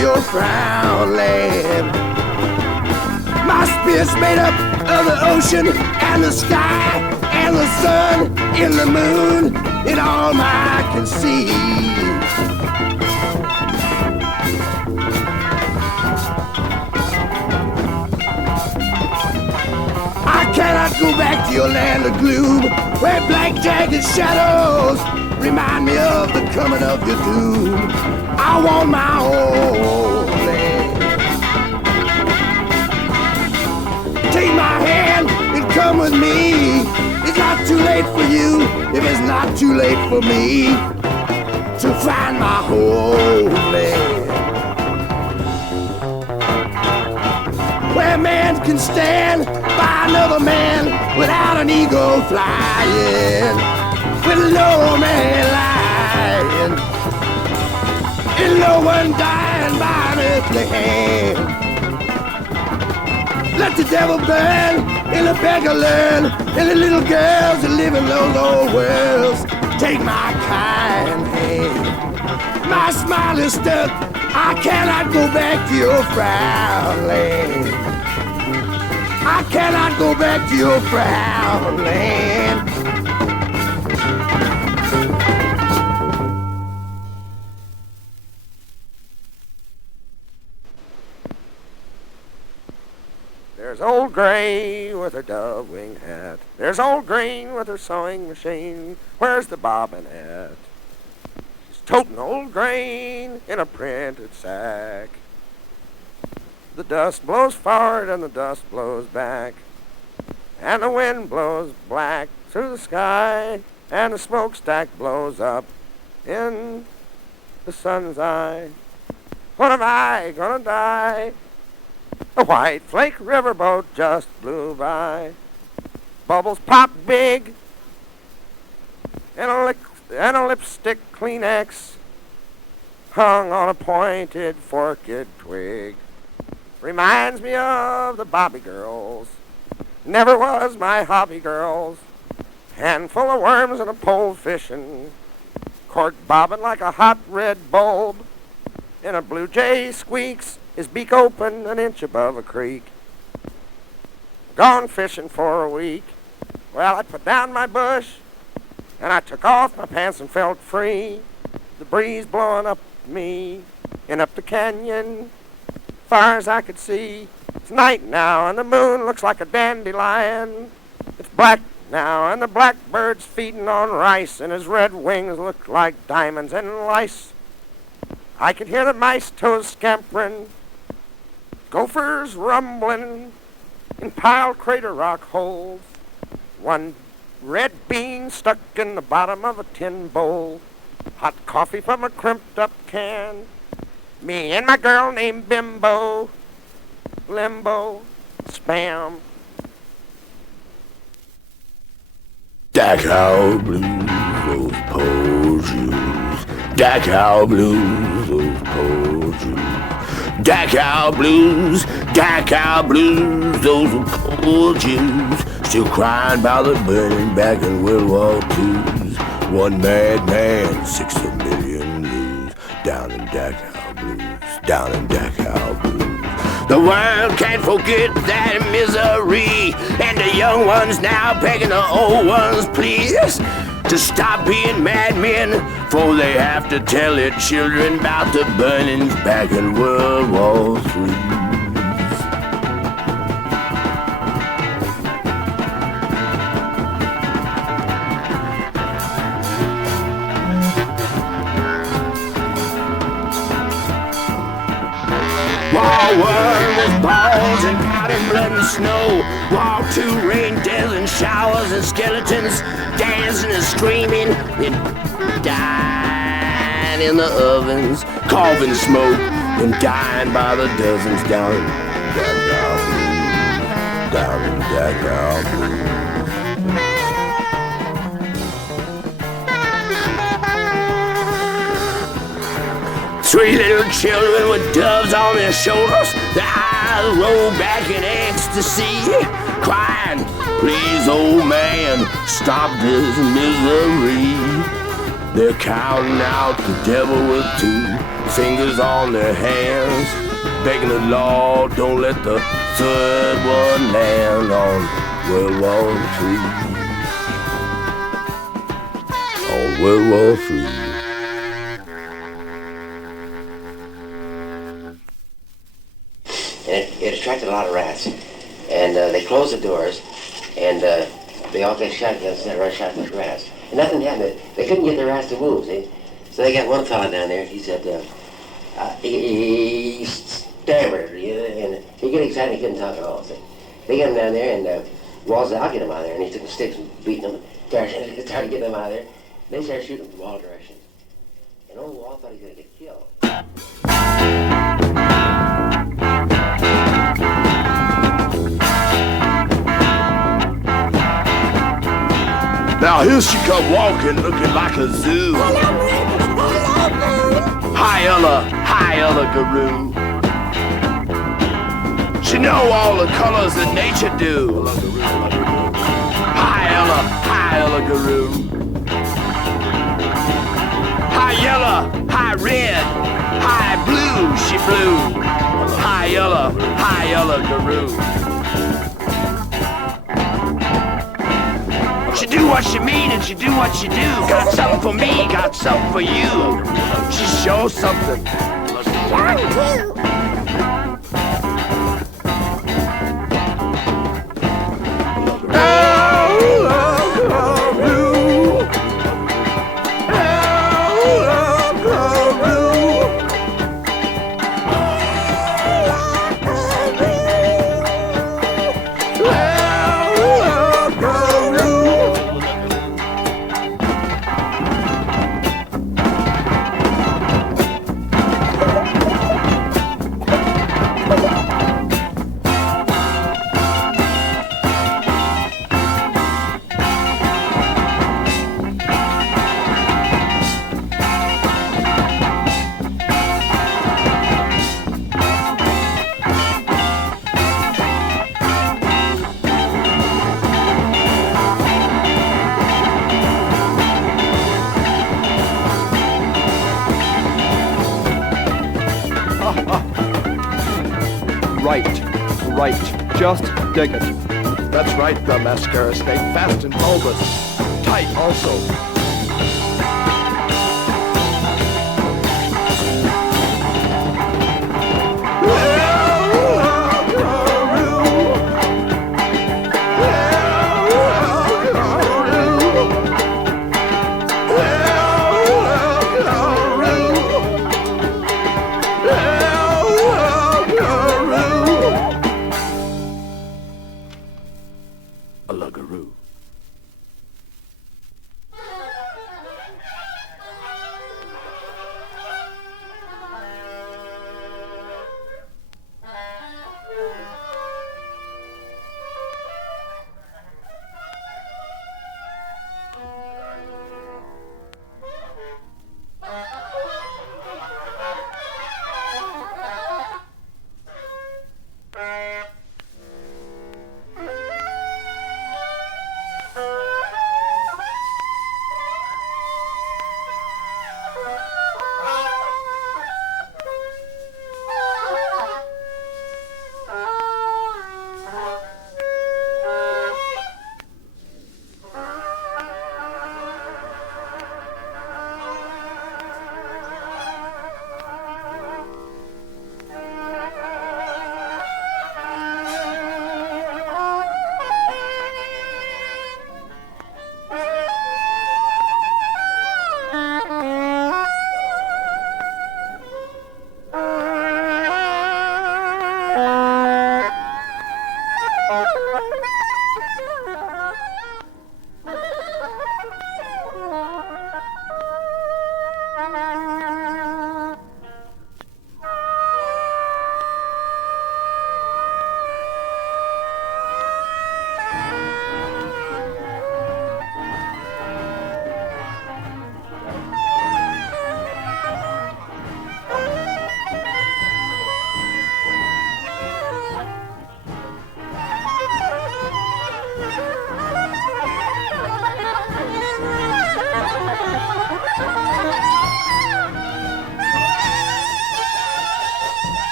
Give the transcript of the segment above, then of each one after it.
your Frownland. My spirit's made up of the ocean and the sky and the sun and the moon and all I can see. I cannot go back to your land of gloom, where black jagged shadows remind me of the coming of your doom. I want my own land. Take my hand and come with me. It's not too late for you if it's not too late for me to find my homeland. Where man can stand by another man without an ego flying, with no man lying, and no one dying by an earthly hand. Let the devil burn, and the beggar learn, and the little girls that live in those old worlds take my kind hand. My smile is stuck, I cannot go back to your Frownland. I cannot go back to your Frownland. There's old Gray with her dove-wing hat. There's old Green with her sewing machine. Where's the bobbin at? She's toting old Grain in a printed sack. The dust blows forward and the dust blows back, and the wind blows black through the sky, and the smokestack blows up in the sun's eye. When am I gonna die? A white flake riverboat just blew by. Bubbles pop big, and a lipstick Kleenex hung on a pointed forked twig. Reminds me of the Bobby girls. Never was my hobby girls. Handful of worms and a pole fishing. Cork bobbing like a hot red bulb. And a blue jay squeaks, his beak open an inch above a creek. Gone fishing for a week. Well, I put down my bush, and I took off my pants and felt free. The breeze blowing up me and up the canyon, far as I could see. It's night now, and the moon looks like a dandelion. It's black now, and the blackbird's feeding on rice, and his red wings look like diamonds and lice. I could hear the mice toes scampering, gophers rumbling in piled crater rock holes. One red bean stuck in the bottom of a tin bowl. Hot coffee from a crimped up can. Me and my girl named Bimbo, Limbo, Spam. Dachau Blues, those poor Jews. Dachau Blues, those poor Jews. Dachau Blues, those poor Jews. Still crying about the burning back in World War II's. One mad man, 60 million lose. Down in Dachau Blues, down in Dachau Blues. The world can't forget that misery, and the young ones now begging the old ones, please, to stop being madmen, for they have to tell their children about the burnings back in World War III. War one was balls and powder, blood and snow. War two, rain, death and showers and skeletons dancing and screaming and dying in the ovens, carving smoke and dying by the dozens down in Dachau Blues, down in Dachau Blues. Three little children with doves on their shoulders, their eyes roll back in ecstasy, crying, please, old man, stop this misery. They're counting out the devil with two fingers on their hands, begging the Lord, don't let the third one land on World War III. On World War III. And it attracted a lot of rats. And they closed the doors, and they all got shotguns and run shot at the rats. And nothing happened. They couldn't get the rats to move, see? So they got one fella down there, he said, he stammered, and he got excited, he couldn't talk at all, see? They got him down there, and Wall said, I'll get him out of there. And he took the sticks and beat them, started getting them out of there. They started shooting from all directions. And old Wall thought he was going to get killed. Now here she come walking, looking like a zoo. Hi Ella Garoo. She know all the colors that nature do. Hi Ella Garoo. Hi yellow, hi red, hi blue, she blew. Hi Ella Garoo. She do what she mean and she do what she do. Got something for me, got something for you. She shows something. Right, just dig it. That's right, the mascara snake, fast and bulbous, tight also.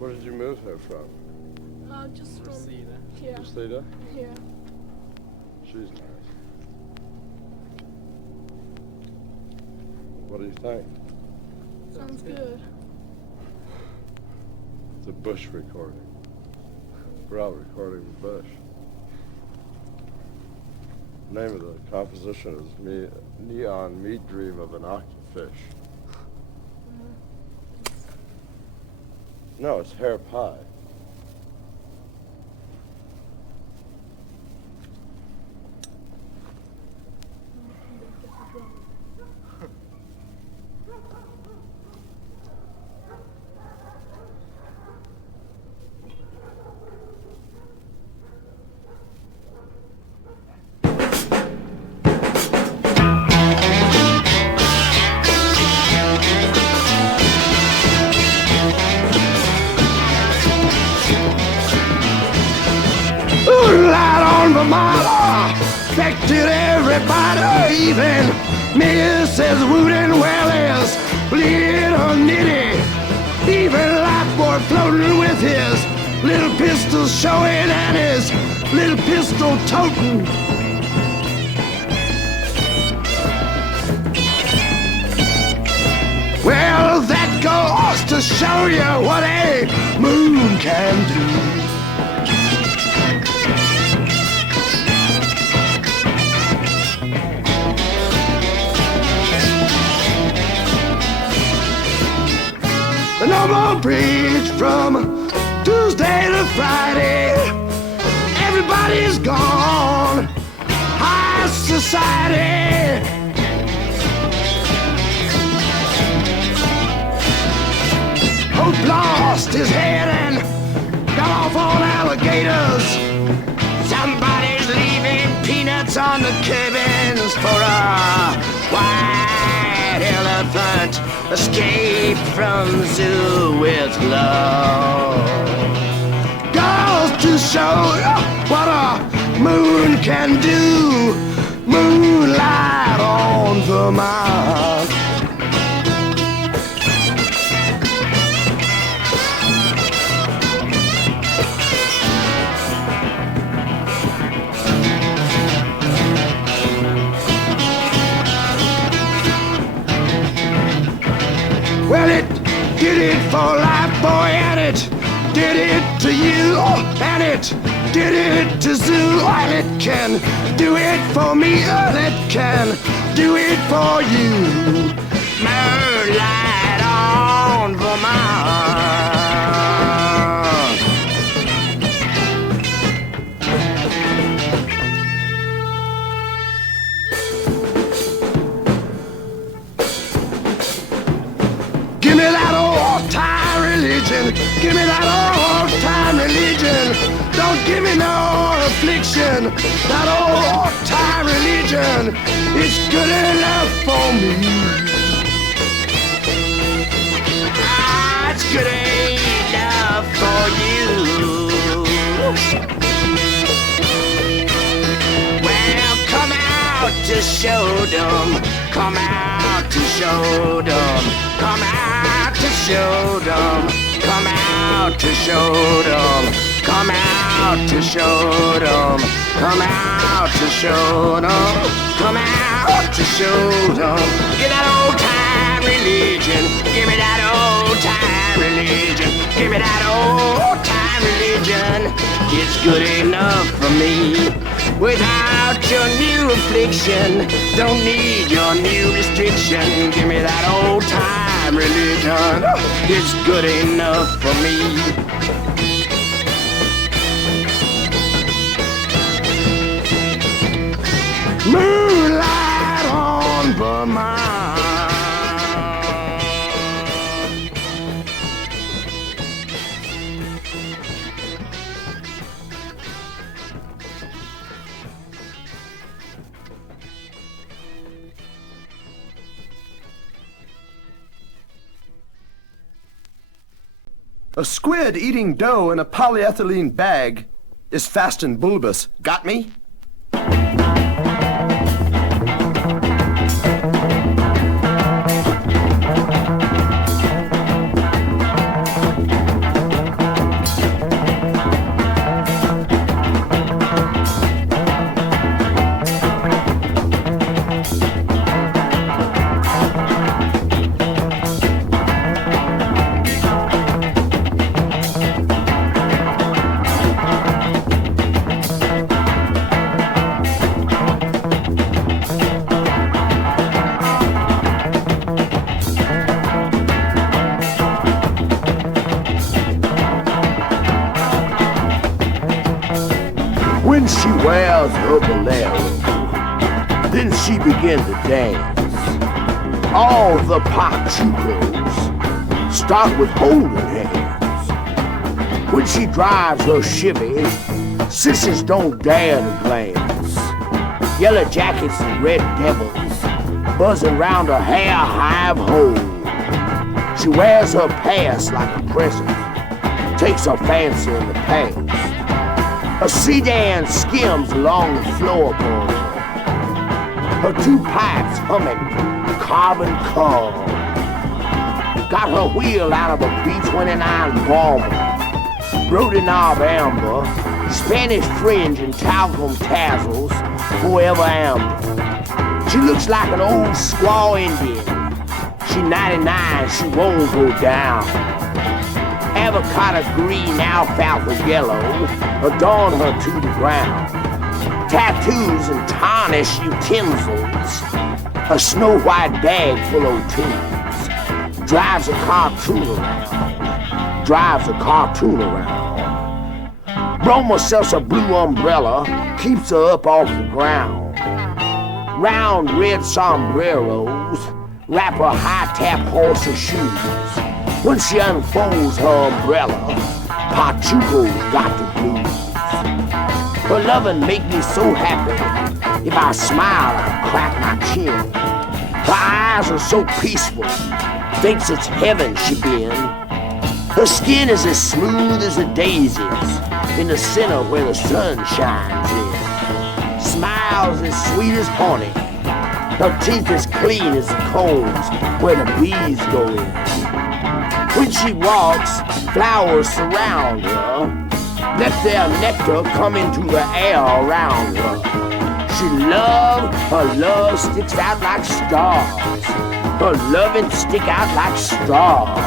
Where did you move her from? Just from Reseda. here. Reseda? Here. She's nice. What do you think? Sounds good. It's a bush recording. We're out recording the bush. The name of the composition is Neon Meat Dream of an Octafish. No, it's hair pie. Moonlight on Vermont affected everybody, even Mrs. Wooden Wells, little Nitty, even Lightboy floating with his little pistol showing and his little pistol toting. Well, that goes to show you what a moon can do. No more bridge from Tuesday to Friday. Everybody's gone. High society. Hope lost his head and got off on alligators. Somebody's leaving peanuts on the cabins for a white elephant. Escape from zoo with love. Goes to show what a moon can do. Moonlight on Vermont. Did it for life, boy, and it did it to you, and it did it to Zoo, and it can do it for me, and it can do it for you. Moonlight on Vermont. Give me that old-time religion. Give me that old-time religion. Don't give me no affliction. That old-time religion is good enough for me. Ah, it's good enough for you. Well, come out to show them. Come out to show them. Come out to show them. Come out to show them. Come out to show them. Come out to show them. Come out to show them. Get that old time religion. Give me that old time religion. Give me that old time religion. It's good enough for me. Without your new affliction, don't need your new restriction. Give me that old time religion. It's good enough for me. Moonlight on Vermont. A squid eating dough in a polyethylene bag is fast and bulbous. Got me? When she wears her bolero, then she begins to dance. All the Pachucos start with holding hands. When she drives her Chevy, sissies don't dare to glance. Yellow jackets and red devils buzzing round her hair hive hole. She wears her past like a present, takes her fancy in the past. A sedan skims along the floorboard, her two pipes humming carbon cob. Got her wheel out of a B-29 bomber, Brody knob amber, Spanish fringe and talcum tassels, forever amber. She looks like an old squaw Indian. She 99, she won't go down. Avocado green, alfalfa yellow adorn her to the ground. Tattoos and tarnished utensils, a snow white bag full of tools. Drives a cartoon around, drives a cartoon around. Broma sells a blue umbrella, keeps her up off the ground. Round red sombreros wrap her high-top horse shoes. When she unfolds her umbrella, Pachuco's got the blues. Her lovin' make me so happy. If I smile, I crack my chin. Her eyes are so peaceful, thinks it's heaven she been. Her skin is as smooth as the daisies in the center where the sun shines in. Smiles as sweet as honey. Her teeth as clean as the combs where the bees go in. When she walks, flowers surround her, let their nectar come into the air around her. Her love sticks out like stars. her lovin' stick out like stars.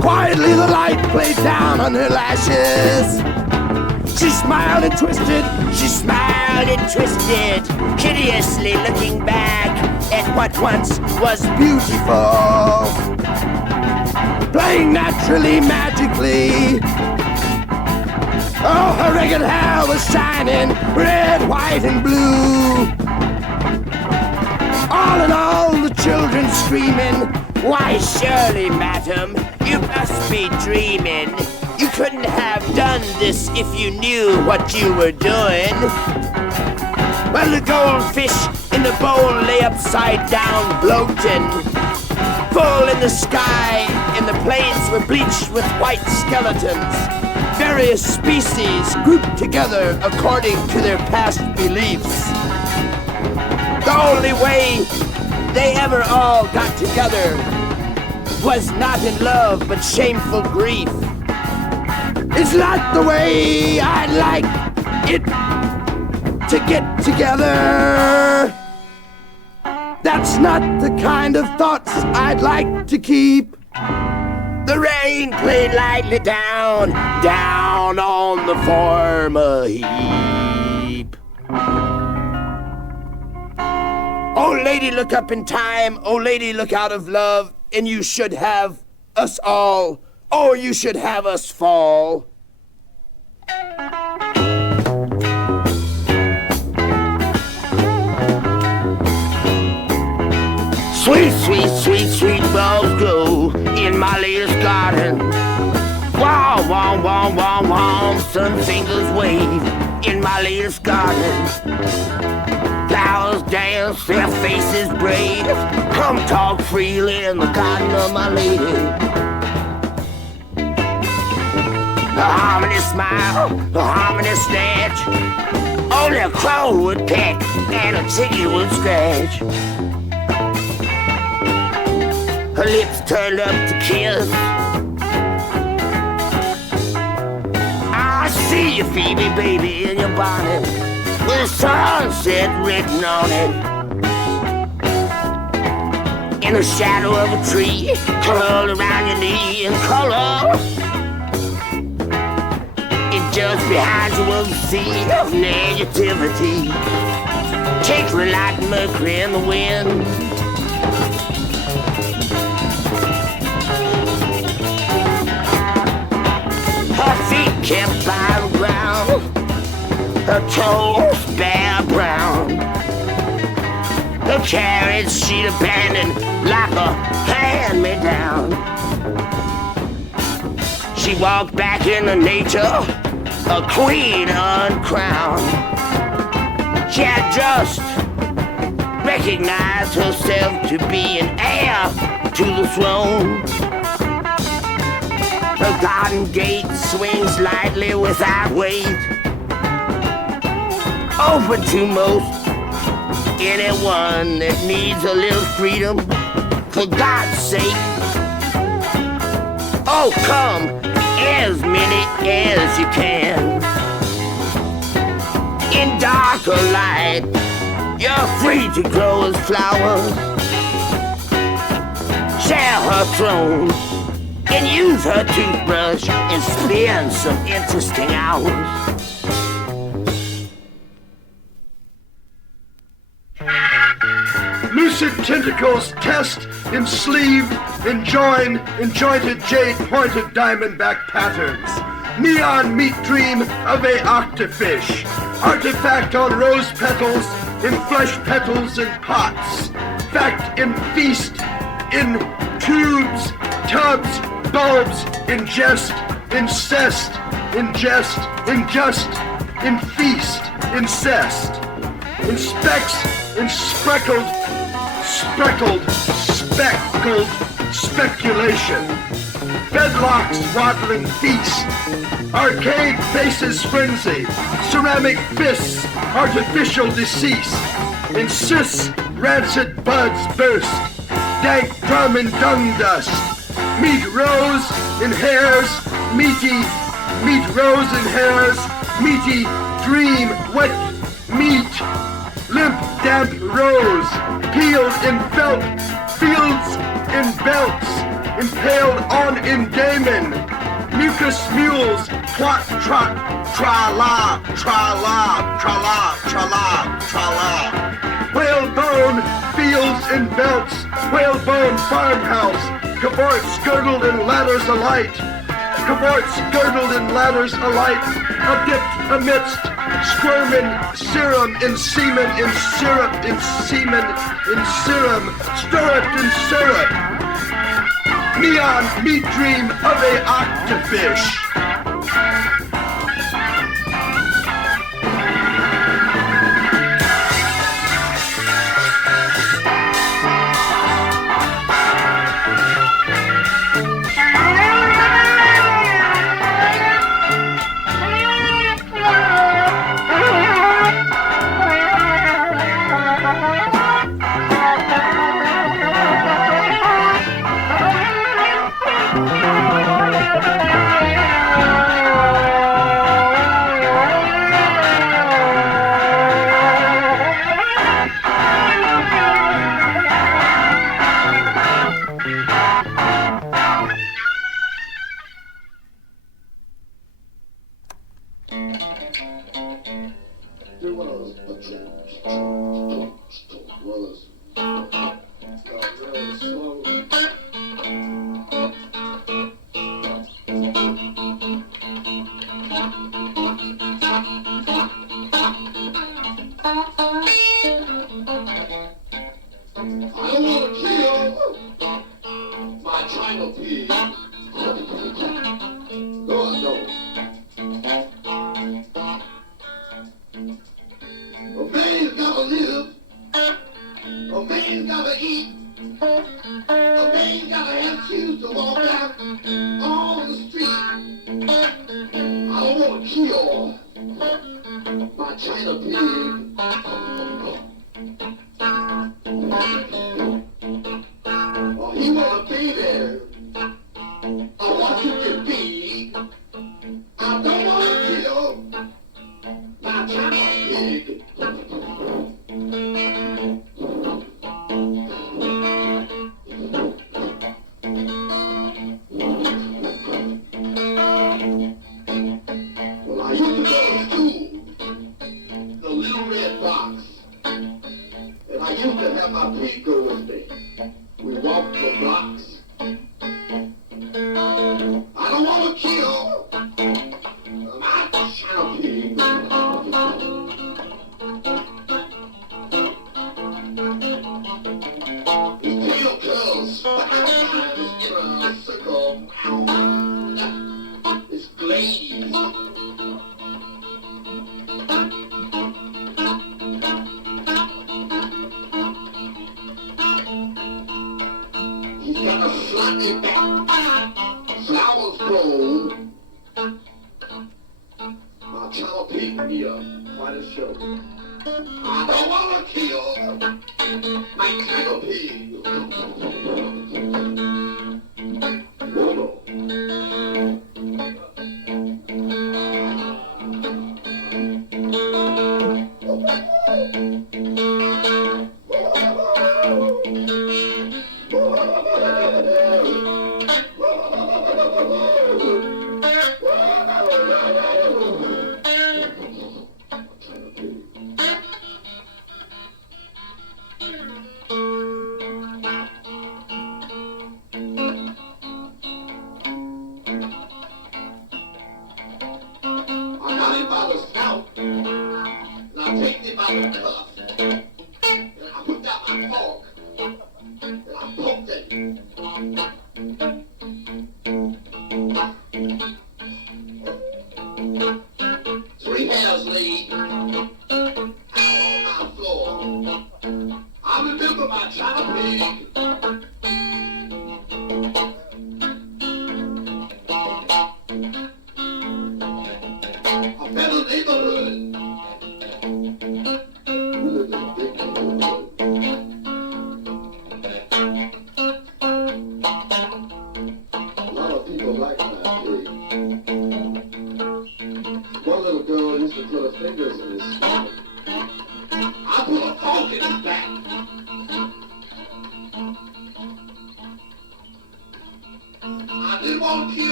Quietly the light played down on her lashes. She smiled and twisted, she smiled and twisted, hideously looking back at what once was beautiful, playing naturally, magically. Oh, her ragged hair was shining, red, white, and blue. All in all, the children screaming, "Why, surely, madam, you must be dreaming. You couldn't have done this if you knew what you were doing." Well, the goldfish in the bowl lay upside down, bloating, full in the sky, and the plains were bleached with white skeletons. Various species grouped together according to their past beliefs. The only way they ever all got together was not in love, but shameful grief. It's not the way I'd like it to get together. That's not the kind of thoughts I'd like to keep. The rain played lightly down, down on the farmer heap. Oh, lady, look up in time. Oh, lady, look out of love. And you should have us all, or you should have us fall. Sweet, sweet, sweet, sweet balls grow in my latest garden. Wow, wow, wow, wow, wow, sun fingers wave in my latest garden. Flowers dance, their faces braid. Come talk freely in the garden of my lady. A harmony smile, a harmony snatch. Only a crow would peck and a chicken would scratch. Her lips turned up to kiss. I see you, Phoebe, baby, in your bonnet, with sunset written on it. In the shadow of a tree, curled around your knee in color. And just behind you was a sea of negativity, tinkling like mercury in the wind. Her feet kept by the ground, her toes bare brown. Her carriage she'd abandoned like a hand-me-down. She walked back into nature, a queen uncrowned. She had just recognized herself to be an heir to the throne. Her garden gate swings lightly without weight, open to most anyone that needs a little freedom, for God's sake. Oh, come, as many as you can. In dark or light, you're free to grow as flowers. Share her throne and use her toothbrush and spend some interesting hours. Lucid tentacles test in sleeve, in join, in jointed jade pointed diamondback patterns. Neon meat dream of a octafish. Artifact on rose petals, in flesh petals and pots. Fact in feast, in tubes, tubs, bulbs, in jest, incest, in jest, in just, in feast, incest. In specks, in speckled, speculation. Bedlocks waddling feast. Arcade faces frenzy. Ceramic fists, artificial decease. Insists rancid buds burst. Dank drum and dung dust. Meat rose in hairs, meaty. Meat rose in hairs, meaty. Dream wet meat. Limp damp rose. Peeled in felt. Fields in belts. Impaled on in daemon. Mucus mules. Plot trot. Tra-la. Tra-la. Tra-la. Tra-la. Tra-la. Whalebone. Fields in belts. Whalebone farmhouse. Cavorts girdled in ladders alight. Cavorts girdled in ladders alight. Adipped amidst. Squirming serum in semen in syrup in semen in serum. Stirrup in syrup. Neon meat dream of a octafish. Joan, my jalapeno, quite a show. I don't wanna kill my jalapeno. No, no.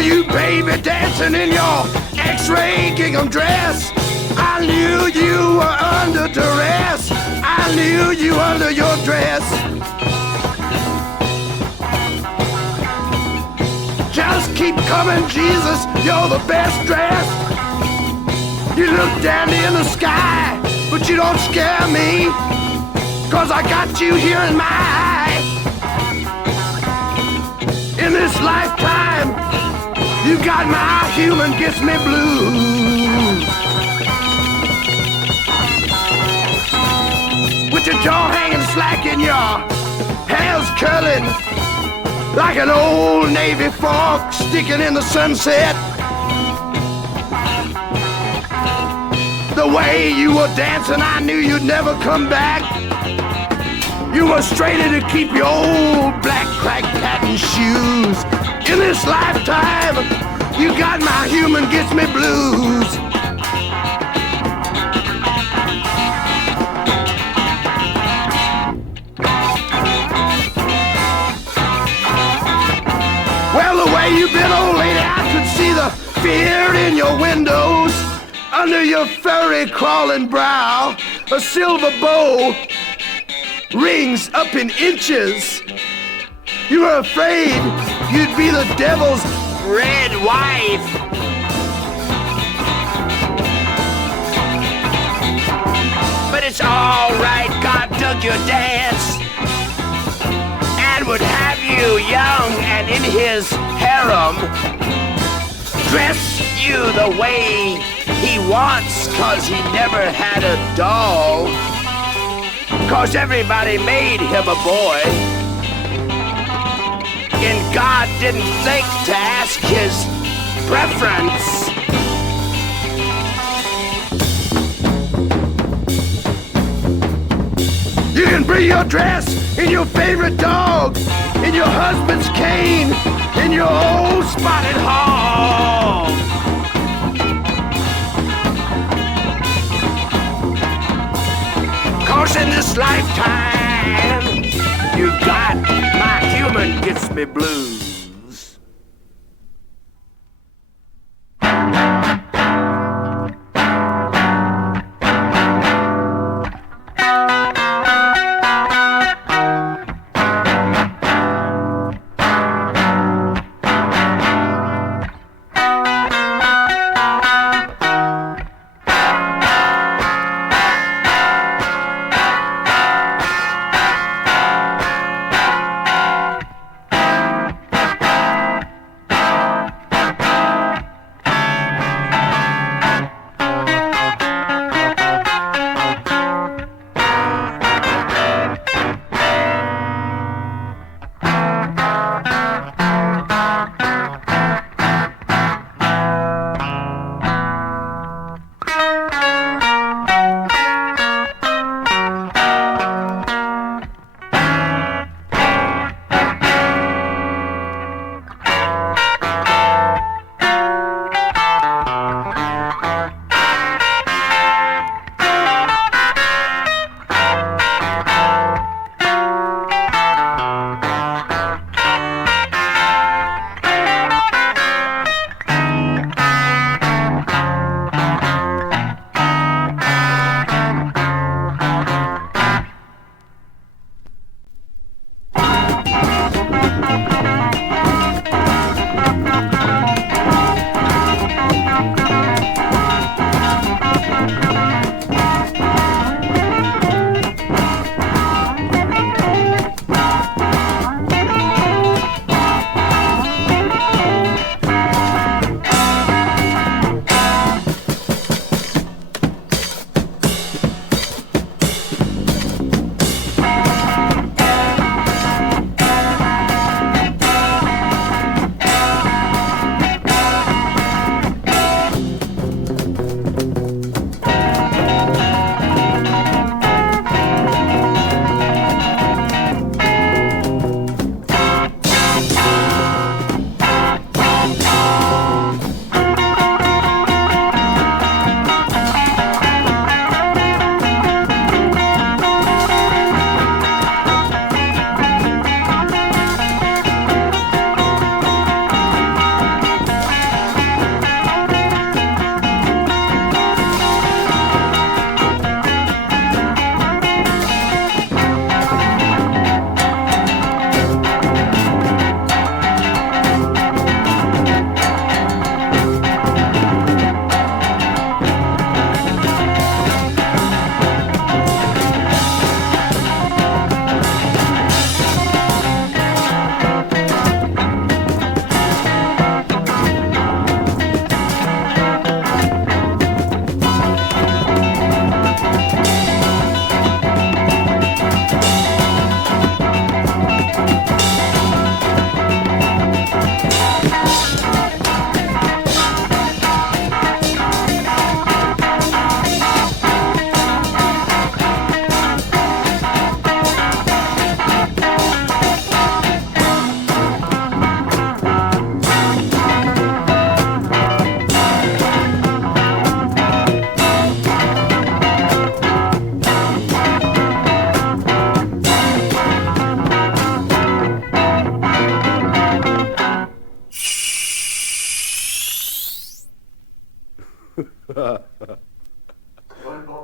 You baby dancing in your X-ray gingham dress. I knew you were under duress. I knew you under your dress. Just keep coming, Jesus, you're the best dressed. You look dandy in the sky, but you don't scare me, 'cause I got you here in my eye. In this lifetime, you got my human gets me blues. With your jaw hanging slack and your hair's curling like an old Navy fork sticking in the sunset. The way you were dancing, I knew you'd never come back. You were straighter to keep your old black crack patent shoes. In this lifetime, you got my human gets me blues. Well, the way you've been, old lady, I could see the fear in your windows. Under your furry crawling brow, a silver bow rings up in inches. You were afraid you'd be the devil's red wife. But it's all right, God dug your dance and would have you young and in his harem. Dress you the way he wants, 'cause he never had a doll. 'Cause everybody made him a boy. And God didn't think to ask his preference. You can bring your dress in your favorite dog, in your husband's cane, in your old spotted hog. Cause in this lifetime, you got my human gets me blues.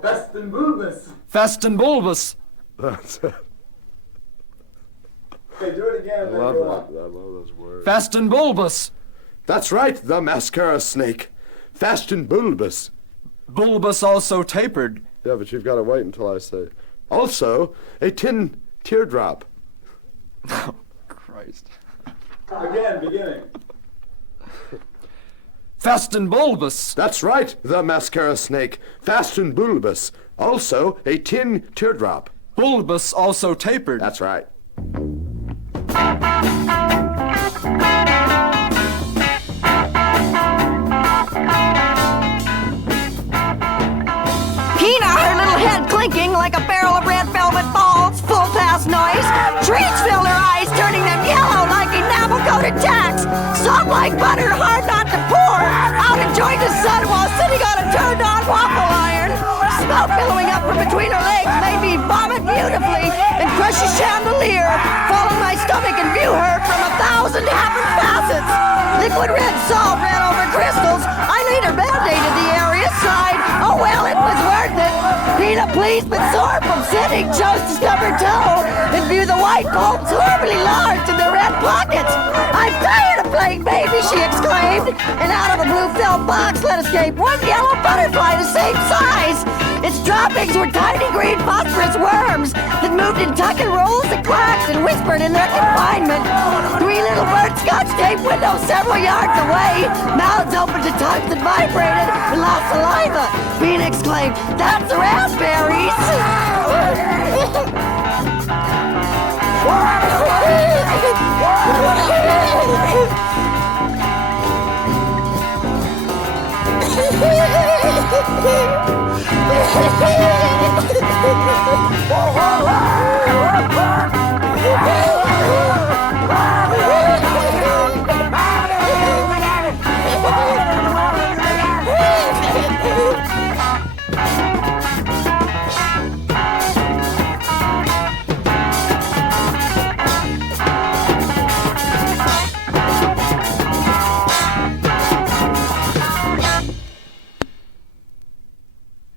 Fast and bulbous. Fast and bulbous. That's it. Okay, do it again. I love that. I love those words. Fast and bulbous. That's right, the mascara snake. Fast and bulbous. Bulbous also tapered. Yeah, but you've got to wait until I say. Also, a tin teardrop. Oh, Christ. Again, beginning. Fast and bulbous. That's right, the mascara snake. Fast and bulbous. Also, a tin teardrop. Bulbous also tapered. That's right. Pena, her little head clinking like a barrel of red velvet balls, full pass noise. Treats filled her eyes, turning them yellow like enamel-coated tacks. Soft like butter, hard not to pour. Out enjoying the sun while sitting on a turned-on waffle iron. Smoke billowing up from between her legs made me vomit beautifully and crush a chandelier. Fall on my stomach and view her from 1,000 different facets. Liquid red salt ran over crystals. I later band-aided the area, sighed. Oh well, it was worth it. Pena, pleased but sore from sitting, chose to stub her toe and view the white bulbs horribly large in the red pockets. I'm tired of playing baby, she exclaimed, and out of a blue felt box let escape one yellow butterfly the same size. Its droppings were tiny green phosphorus worms that moved in tuck and rolls and quacks and whispered in their confinement. Three little birds scotch tape windows several yards away, mouths open to tongues that vibrated and lost saliva. Pena exclaimed, "That's raspberries!"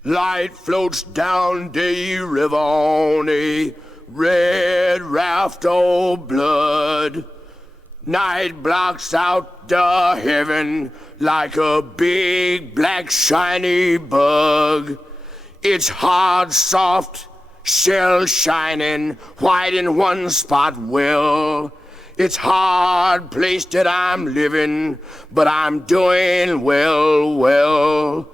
Light floats down the river on a red raft of blood. Night blocks out the heaven like a big black shiny bug. It's hard, soft, shell shining, white in one spot well. It's hard place that I'm living, but I'm doing well.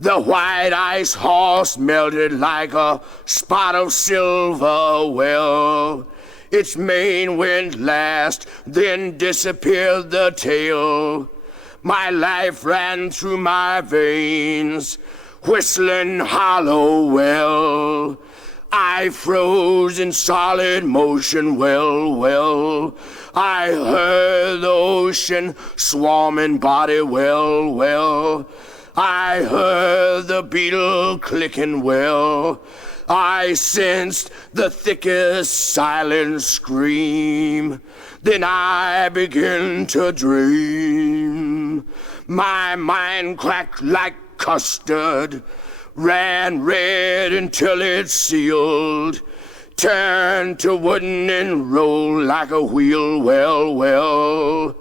The white ice horse melted like a spot of silver well. Its mane went last, then disappeared the tail. My life ran through my veins, whistling hollow well. I froze in solid motion, well. I heard the ocean swarming body, well. I heard the beetle clicking well. I sensed the thickest silent scream. Then I began to dream. My mind cracked like custard, ran red until it sealed, turned to wooden and rolled like a wheel, well.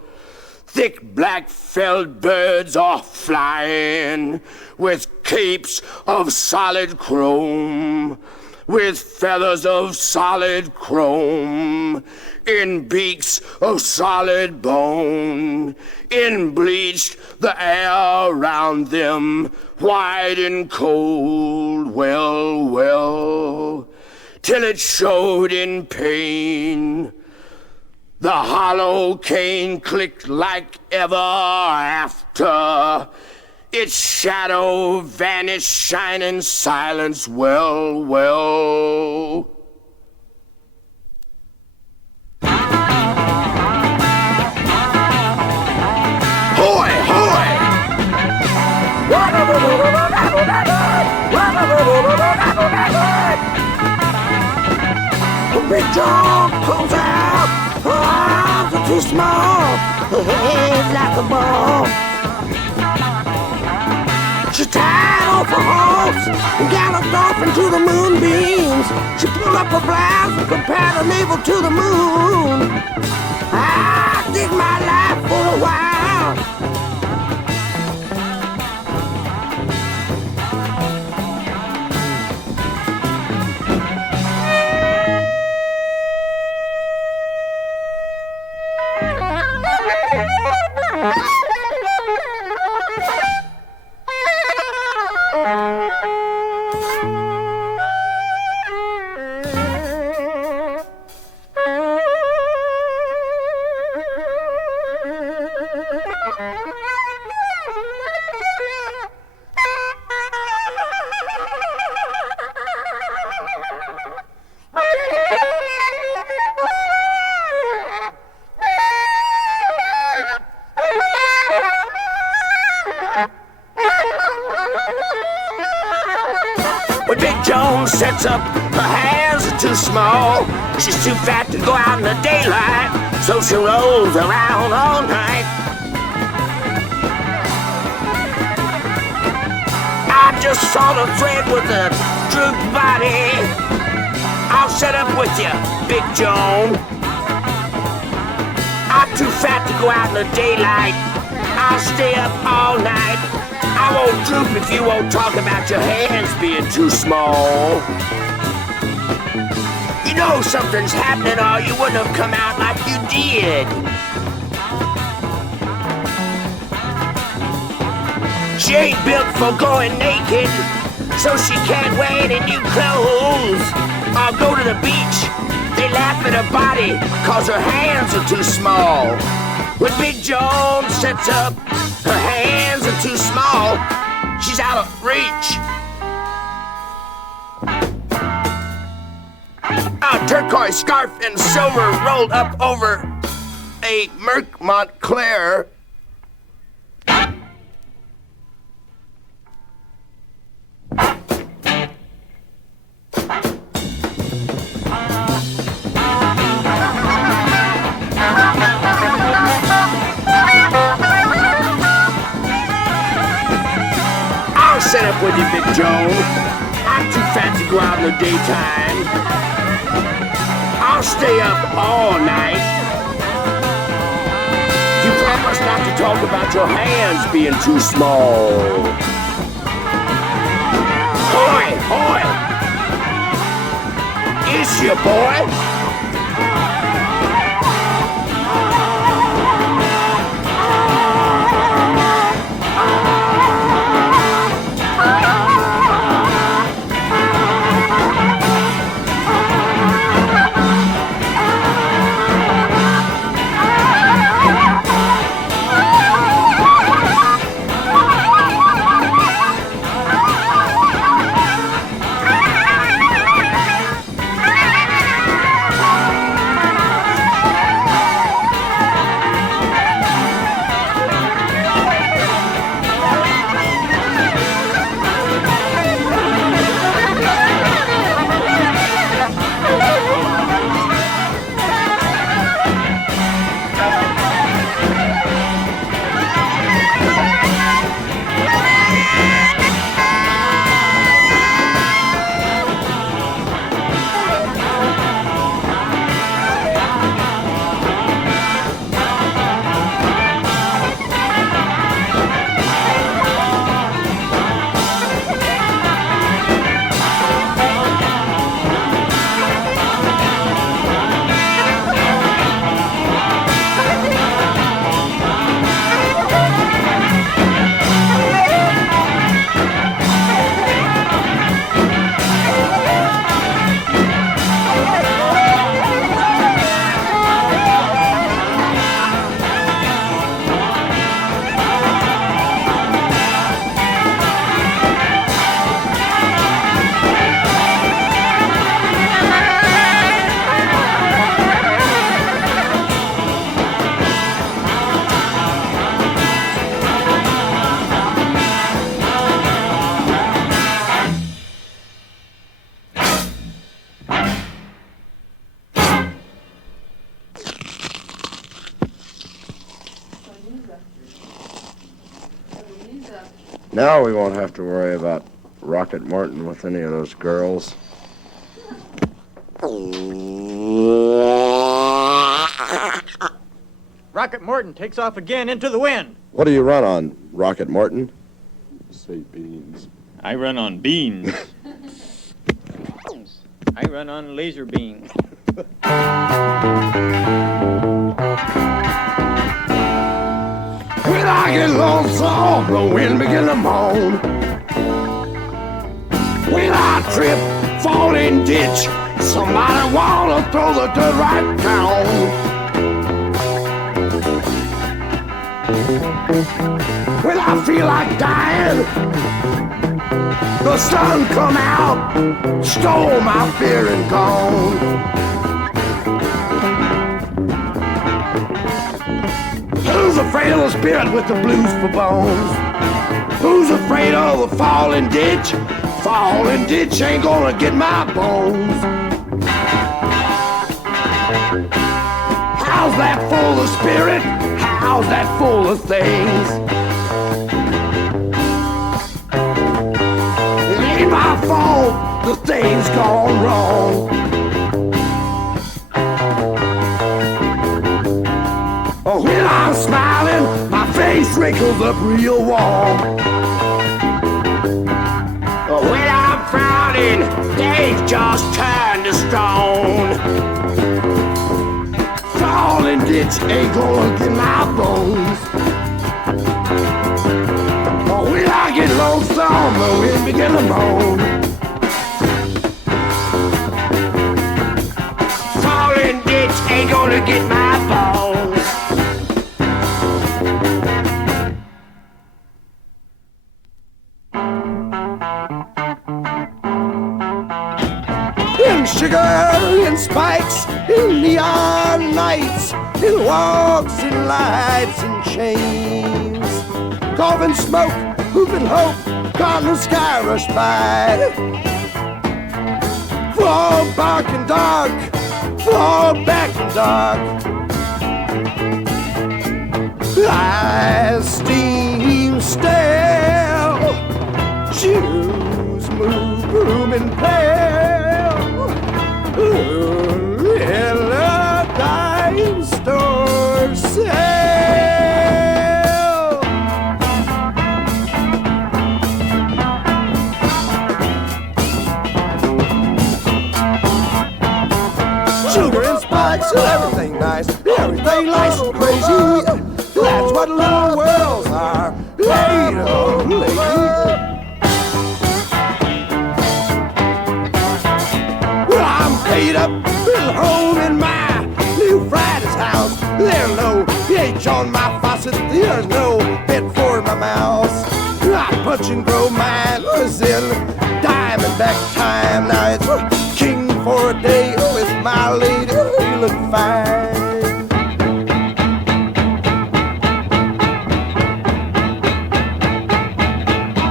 Thick black felled birds are flying with capes of solid chrome, with feathers of solid chrome, in beaks of solid bone, in bleached the air around them, white and cold, well, till it showed in pain. The hollow cane clicked like ever after. Its shadow vanished, shining silence, well. Hoy! Big John comes out. Arms are too small, her head's like a ball. into the moonbeams. She pulled up her blouse and compared her navel to the moon. I dig my life for a while. When Big Joan sets up, her hands are too small. She's too fat to go out in the daylight, so she rolls around all night. I just saw the thread with a drooped body. I'll set up with you, Big Joan. I'm too fat to go out in the daylight. I'll stay up all night. I won't droop if you won't talk about your hands being too small. You know something's happening or you wouldn't have come out like you did. She ain't built for going naked, so she can't wear any new clothes or go to the beach. They laugh at her body cause her hands are too small. When Big Joan sets up, her hands are too small. She's out of reach. A turquoise scarf and silver rolled up over a Merc Montclair. Set up with you, Big Joan. I'm too fat to go out in the daytime. I'll stay up all night. You promise not to talk about your hands being too small. Hoy, hoy! Is you, boy? Now we won't have to worry about Rocket Morton with any of those girls? Rocket Morton takes off again into the wind. What do you run on, Rocket Morton? Say beans. I run on beans. I run on laser beams. When I get lonesome, the wind begin to moan. When I trip, Fallin Ditch, somebody wanna throw the dirt right down. When I feel like dying, the sun come out, stole my fear and gone. Who's afraid of the spirit with the blues for bones? Who's afraid of the Fallin Ditch? Fallin Ditch ain't gonna get my bones. How's that full of spirit? How's that full of things? It ain't my fault, the thing's gone wrong. Oh, when I'm smiling, my face wrinkles up real warm. Oh, when I'm frowning, they've just turned to stone. Fallin Ditch ain't gonna get my bones. Oh, when I get lonesome, the wind begin to moan. Fallin Ditch ain't gonna get my bones. In sugar, in spikes, in neon nights, in walks, in lights, and chains. Carving smoke, hooping hope, gone the sky rush by. Fall back and dark, fall back and dark. Eyes steam stale, shoes move, blooming pale. In a dime store sale. Sugar and spikes and everything nice, everything nice and crazy. That's what little worlds are. Hey, oh, lady. Paid up, been home in my new Friday's house. There's no pH on my faucet, there's no bed for my mouse. I punch and grow mine was in Diamondback time. Now it's king for a day with my lady, you look fine.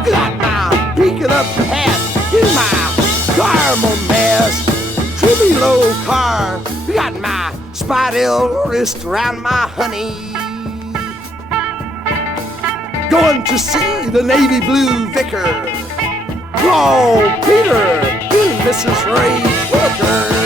Got my peeking up hat in my caramel mask. Trimmy low car, got my spotted wrist around my honey. Going to see the navy blue vicar. Oh, Peter and Mrs. Ray Booker.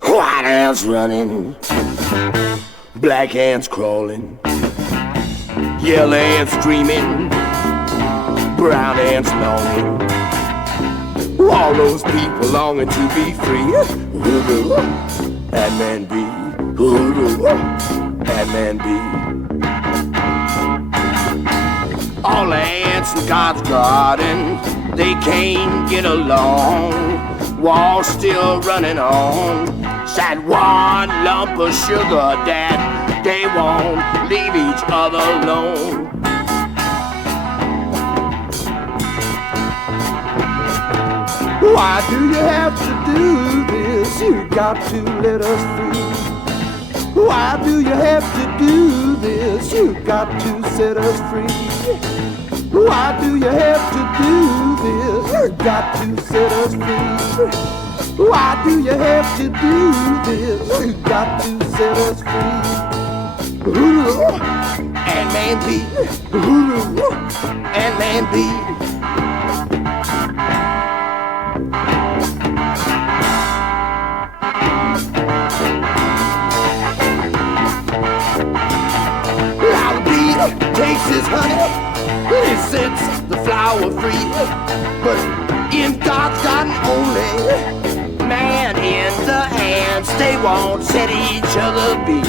White ants running, black ants crawling, yellow ants dreaming, brown ants longing. All those people longing to be free. Hoodoo, and man be. Hoodoo, and man be. All the ants in God's garden, they can't get along. wall still running on. Said one lump of sugar that they won't leave each other alone. Why do you have to do this? You got to let us free. Why do you have to do this? You got to set us free. Why do you have to do this? You got to set us free. Why do you have to do this? You got to set us free. And man B, and man B. Takes his honey, he sets the flower free. But in God's garden only, Man in the ants, they won't set each other be.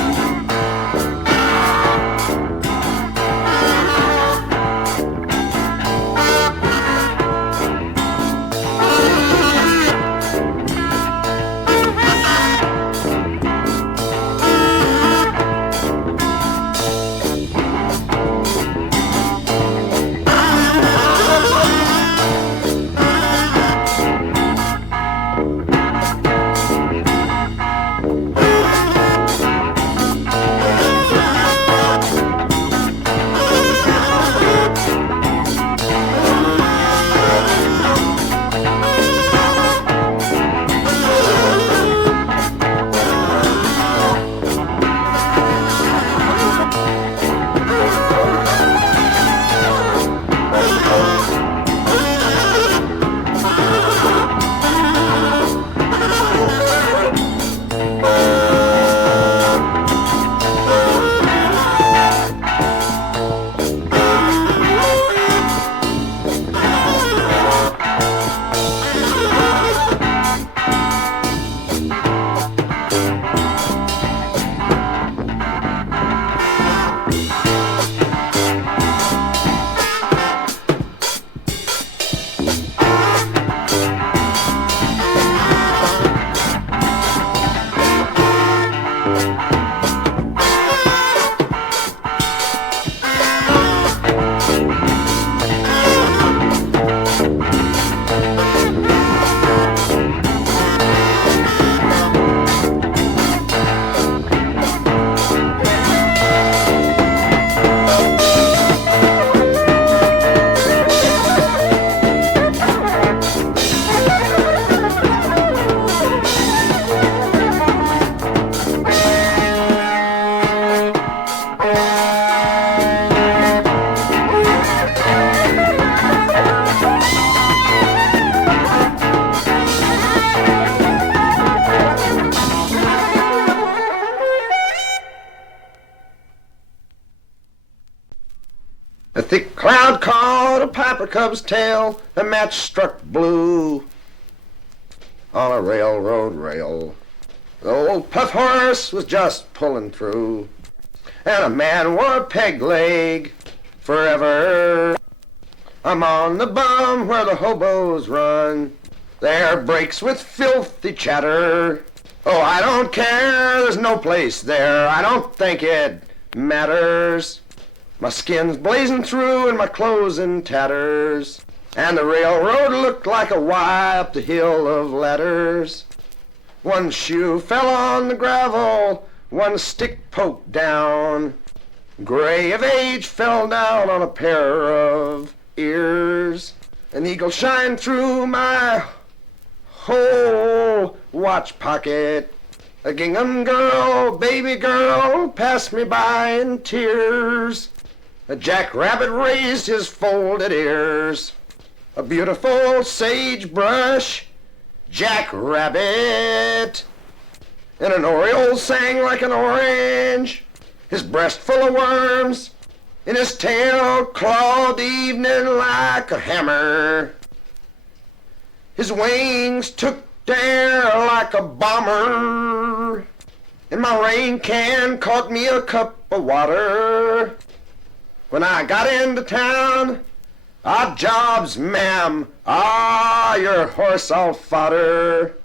A thick cloud caught a piper cub's tail, a match struck blue on a railroad rail. The old puff horse was just pulling through, and a man wore a peg leg forever. I'm on the bum where the hobos run, their breaks with filthy chatter. Oh, I don't care, there's no place there, I don't think it matters. My skin's blazing through and my clothes in tatters, and the railroad looked like a Y up the hill of ladders. One shoe fell on the gravel, one stick poked down. Gray of age fell down on a pair of ears. An eagle shined through my whole watch pocket. A gingham girl, baby girl, passed me by in tears. A jackrabbit raised his folded ears. A beautiful sagebrush jackrabbit. And an oriole sang like an orange, his breast full of worms, and his tail clawed the evening like a hammer. His wings took the air like a bomber, and my rain can caught me a cup of water. When I got into town, Odd jobs, ma'am. Your horse all fodder.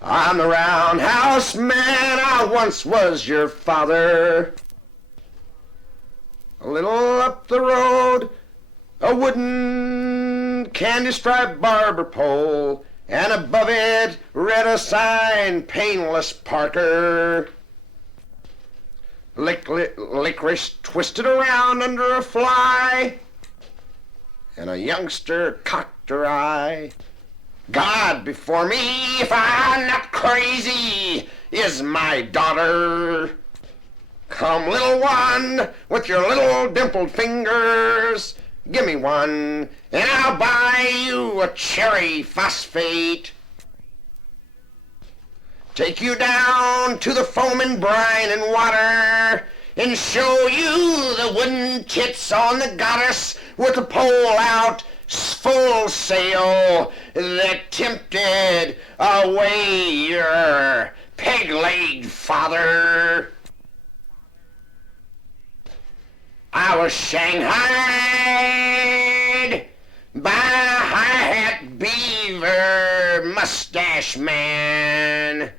I'm the roundhouse man, I once was your father. A little up the road, a wooden candy-striped barber pole, and above it read a sign, Painless Parker. Licorice twisted around under a fly, and a youngster cocked her eye. God before me, if I'm not crazy, is my daughter. Come, little one, with your little dimpled fingers, give me one, and I'll buy you a cherry phosphate. Take you down to the foaming brine and water, and show you the wooden tits on the goddess with the pole out, full sail, that tempted away your peg-legged father. I was shanghaied by a high-hat beaver mustache man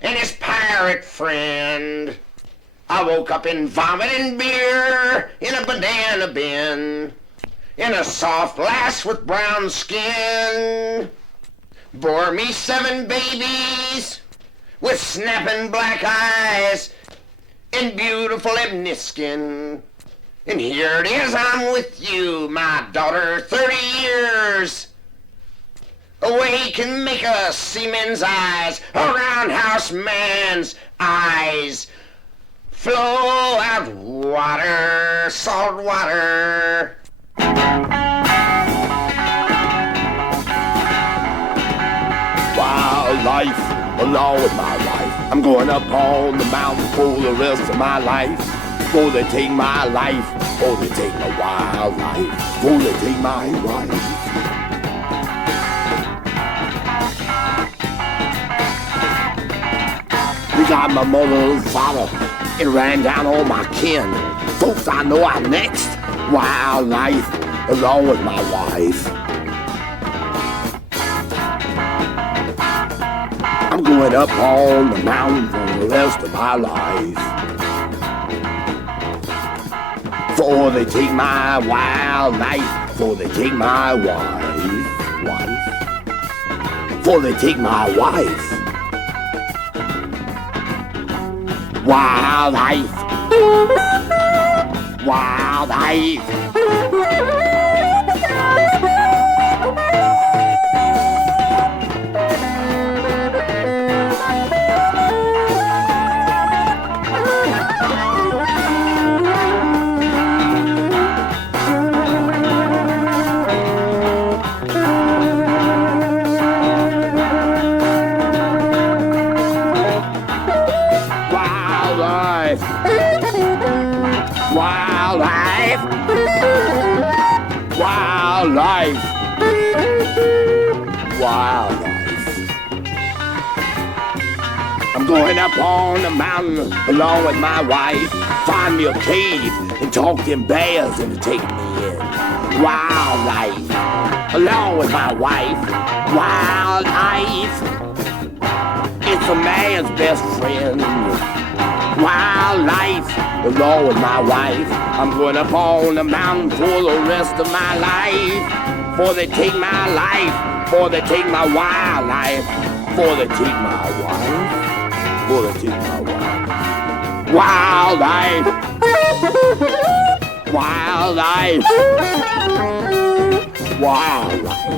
and his pirate friend. I woke up in vomit and beer in a banana bin, in a soft lass with brown skin. Bore me 7 babies with snapping black eyes and beautiful ebony skin. And here it is, I'm with you, my daughter, 30 years. Away can make a seaman's eyes, a roundhouse man's eyes. Flow out water, salt water. Wild life, along with my life. I'm going up on the mountain for the rest of my life. Before they take my life, before they take my wild life, before they take my wife. We got my mother and father. It ran down all my kin. Folks I know I'm next. Wild life, along with my wife. I'm going up on the mountain for the rest of my life. Before they take my wild life, before they take my wife. Before they take my wife. Wild life. Wild life. Wildlife. Wildlife. I'm going up on the mountain along with my wife. Find me a cave and talk them bears into taking me in. Wildlife. Along with my wife. Wildlife. It's a man's best friend. Wildlife. Along with my wife. I'm going up on the mountain for the rest of my life. Before they take my life. Before they take my wild life. Before they take my wife. Before they take my wife. Wildlife. Wildlife. Wildlife.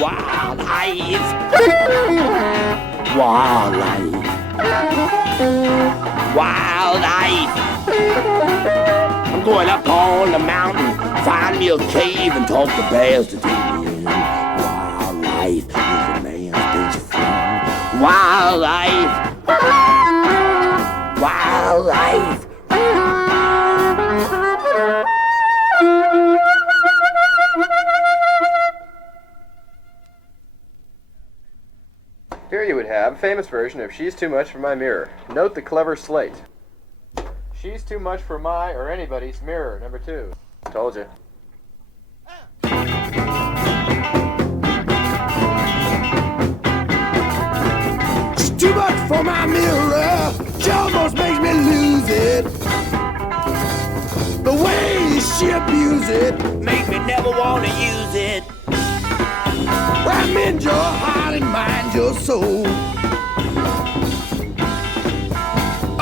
Wildlife. Wildlife. Wildlife. I'm going up on the mountain, find me a cave and talk to bears to take me in. Wildlife is a man's best friend. Wildlife. Wildlife. Here you would have a famous version of She's Too Much for My Mirror. Note the clever slate. She's too much for my or anybody's mirror, number 2. Told you. She's too much for my mirror. She almost makes me lose it. The way she abuse it make me never want to use it. Well, mend your heart and mind your soul.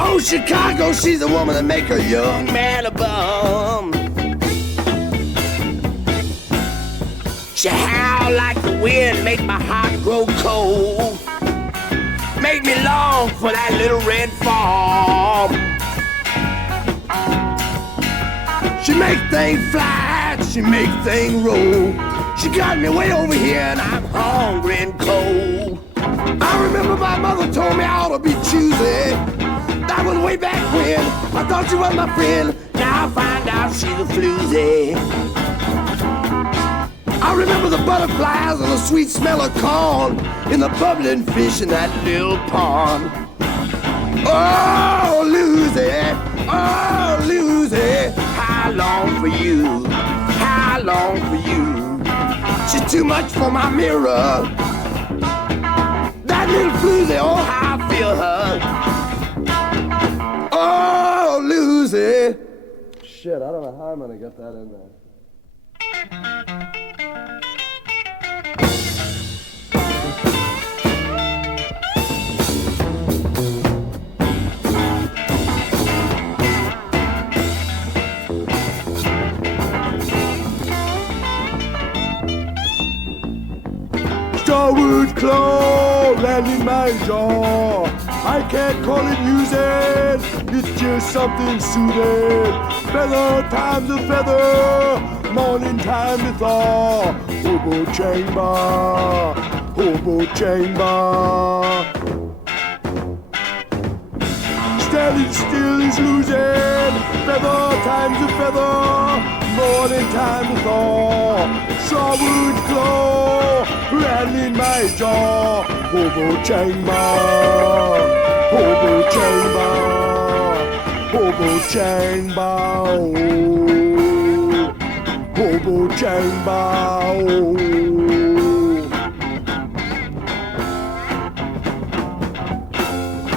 Oh, Chicago, she's a woman that make a young man a bum. She howl like the wind, make my heart grow cold. Make me long for that little red farm. She make things fly, she make things roll. She got me way over here and I'm hungry and cold. I remember my mother told me I ought to be choosy. That was way back when. I thought she was my friend. Now I find out she's a floozy. I remember the butterflies and the sweet smell of corn in the bubbling fish in that little pond. Oh, Lucy, oh, Lucy, how long for you? How long for you? She's too much for my mirror. That little floozy, oh, how I feel her. Oh, Lucy. Shit, I don't know how I'm gonna get that in there. Starwood claw landing my jaw. I can't call it music, it's just something soothing. Feather time's a feather, morning time to thaw. Hobo Chang Ba, Hobo Chang Ba. Standing still is losing, feather time's a feather, morning time to thaw. Starwood claw landing my jaw. Hobo Chang Ba, Hobo Chang Ba, Hobo Chang Ba, oh. Hobo Chang Ba, oh.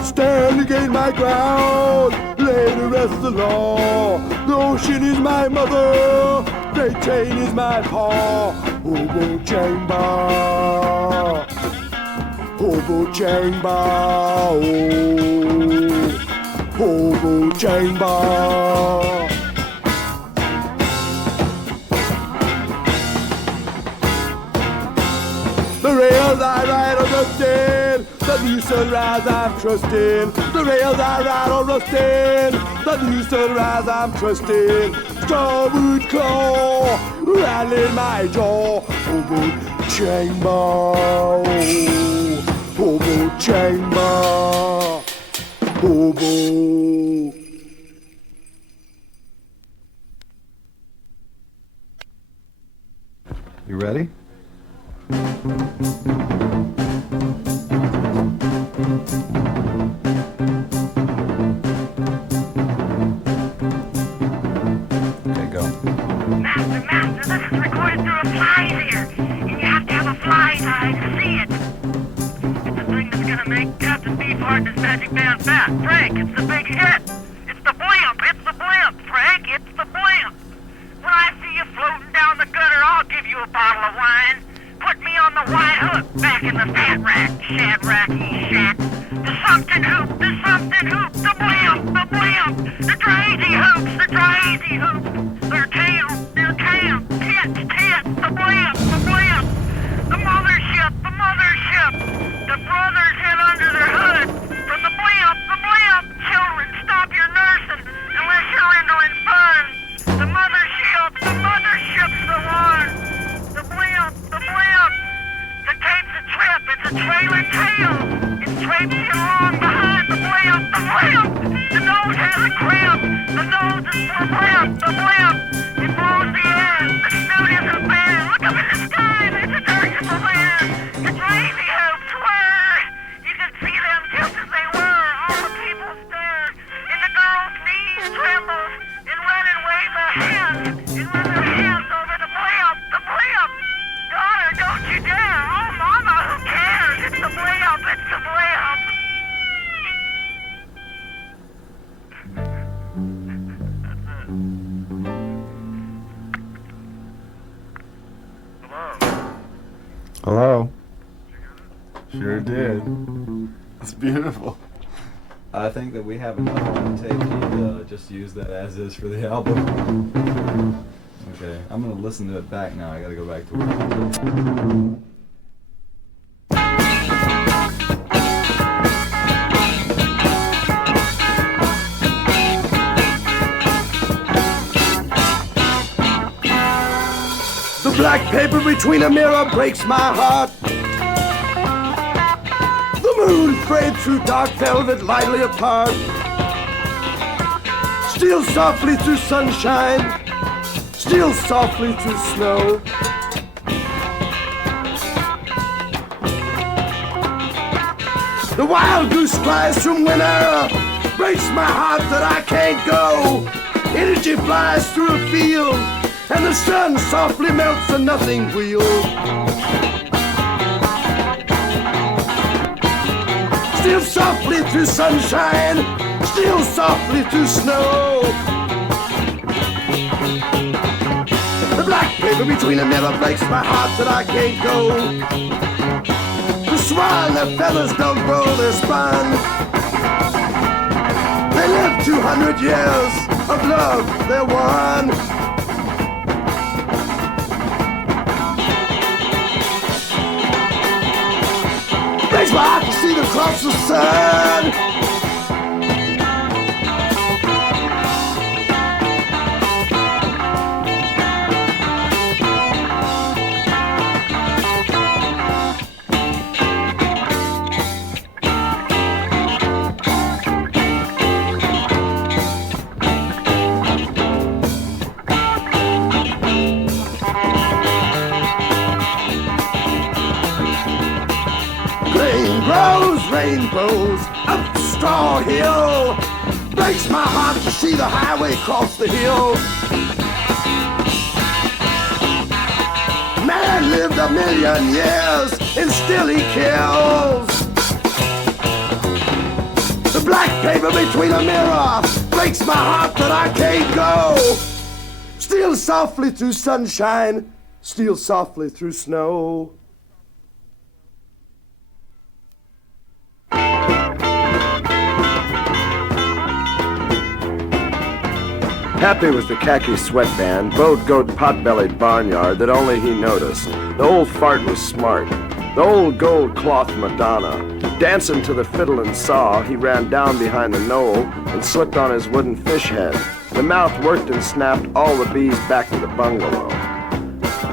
Stand against my ground, lay the rest of the law. The ocean is my mother, the chain is my paw. Hobo Chang Ba, Hobo Chang Ba, oh. Hobo Chang Ba. The rails I ride are rusted, the new sunrise I'm trusting. The rails I ride are rusted, the new sunrise I'm trusting. Starwood claw, rattling my jaw. Hobo Chang Ba, oh. Hobo Chang Ba, Hobo. You ready? Okay, go. Master, this is recorded through a fly's ear, and you have to have a fly's eye to see it. It's the thing that's gonna make Captain Beefheart and his magic band fat. Frank, it's the big hit. It's the Blimp, Frank, it's the Blimp. When I see you floating down the gutter, I'll give you a bottle of wine. Put me on the white hook, back in the fat rack, shadracky shat. The something hoop, the Blimp, the crazy hoops, They're camp, tits, the Blimp, the mothership, the brothers head under their hood. From the Blimp, children, stop your nursing, unless you're rendering fun. The mothership's the one. The Blimp, the tape's a trip, it's a trailer tail. It's traipsing along behind the Blimp. The nose has a crimp, the nose is for Blimp, the Blimp. It blows the air, the snoot isn't bare. Look up in the sky, there's a dirty land. It's lazy hoops, whir. Hello? Sure did. It's beautiful. I think that we have enough on tape to just use that as is for the album. Okay, I'm gonna listen to it back now. I gotta go back to work. The black paper between a mirror breaks my heart. The moon frayed through dark velvet lightly apart. Steals softly through sunshine, steals softly through snow. The wild goose flies from winter, breaks my heart that I can't go. Energy flies through a field, and the sun softly melts a nothing wheel. Steals softly through sunshine, steals softly through snow. The black paper between a mirror breaks my heart that I can't go. The swan, their feathers don't grow, they're spun. They live 200 years of love, they're one. Breaks my heart to see them cross the sun. Rainbows up Straw Hill. Breaks my heart to see the highway cross the hill. Man lived 1,000,000 years and still he kills. The black paper between a mirror breaks my heart that I can't go. Steals softly through sunshine, steals softly through snow. Happy with the khaki sweatband, bowed goat pot-bellied barnyard that only he noticed. The old fart was smart. The old gold cloth Madonna. Dancing to the fiddle and saw, he ran down behind the knoll and slipped on his wooden fish head. The mouth worked and snapped all the bees back to the bungalow.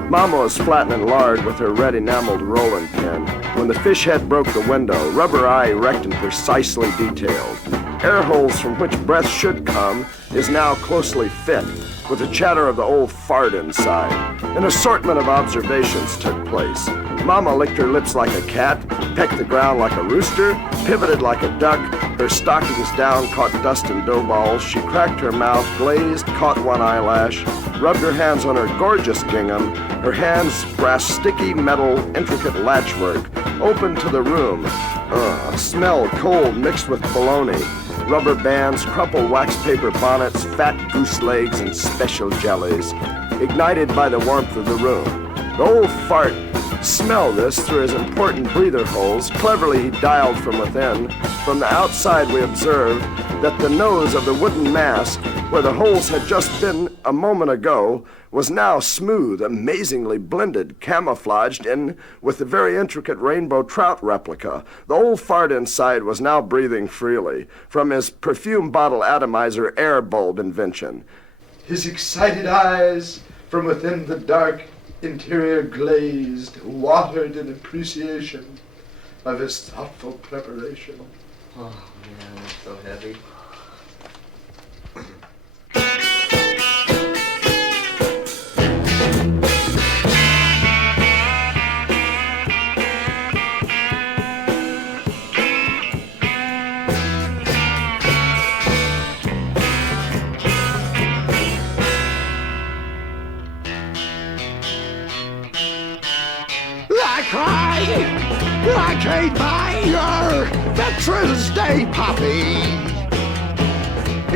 Mama was flattening lard with her red enameled rolling pin when the fish head broke the window, rubber eye erect and precisely detailed. Air holes from which breath should come is now closely fit, with the chatter of the old fart inside. An assortment of observations took place. Mama licked her lips like a cat, pecked the ground like a rooster, pivoted like a duck, her stockings down caught dust and dough balls, she cracked her mouth, glazed, caught one eyelash, rubbed her hands on her gorgeous gingham, her hands grasped sticky metal, intricate latchwork, opened to the room. Smell cold mixed with bologna. Rubber bands, crumpled wax paper bonnets, fat goose legs, and special jellies, ignited by the warmth of the room. The old fart smelled this through his important breather holes. Cleverly he dialed from within. From the outside we observed that the nose of the wooden mask, where the holes had just been a moment ago, was now smooth, amazingly blended, camouflaged in with the very intricate rainbow trout replica. The old fart inside was now breathing freely from his perfume bottle atomizer air bulb invention. His excited eyes from within the dark interior glazed, watered in appreciation of his thoughtful preparation. Oh man, it's so heavy. I can't buy your Veterans Day poppy.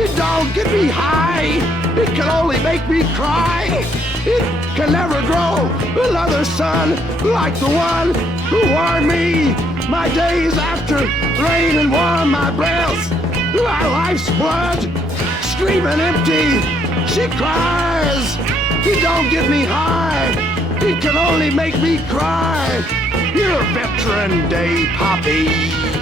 It don't get me high, it can only make me cry. It can never grow another son like the one who warmed me my days after rain and warmed my breath. My life's blood screaming empty. She cries. It don't get me high. It can only make me cry. You're a veteran day poppy.